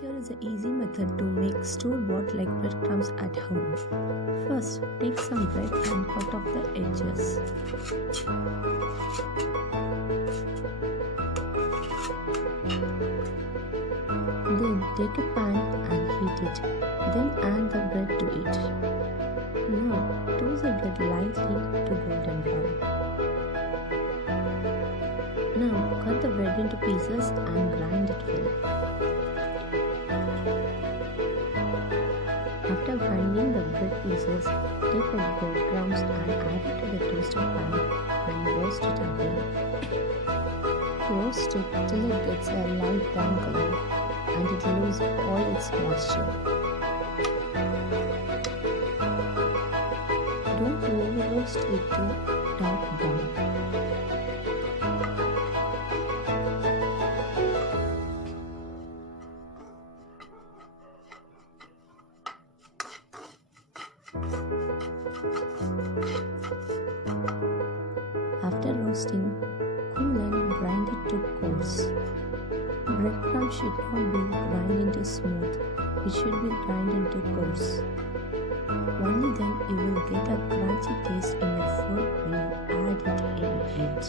Here is an easy method to make store-bought like breadcrumbs at home. First, take some bread and cut off the edges. Then take a pan and heat it. Then add the bread to it. Now toast the bread lightly to golden brown. Now cut the bread into pieces and grind it well. After grinding the bread pieces, take the breadcrumbs and add it to the toasted pan and roast it again. Roast it till it gets a light brown color and it loses all its moisture. Don't over roast it to dark brown. After roasting, cool and grind it to coarse. Breadcrumbs should not be ground into smooth, it should be ground into coarse. Only then you will get a crunchy taste in your food when you add it in it.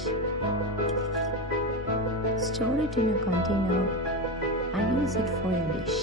Store it in a container and use it for your dish.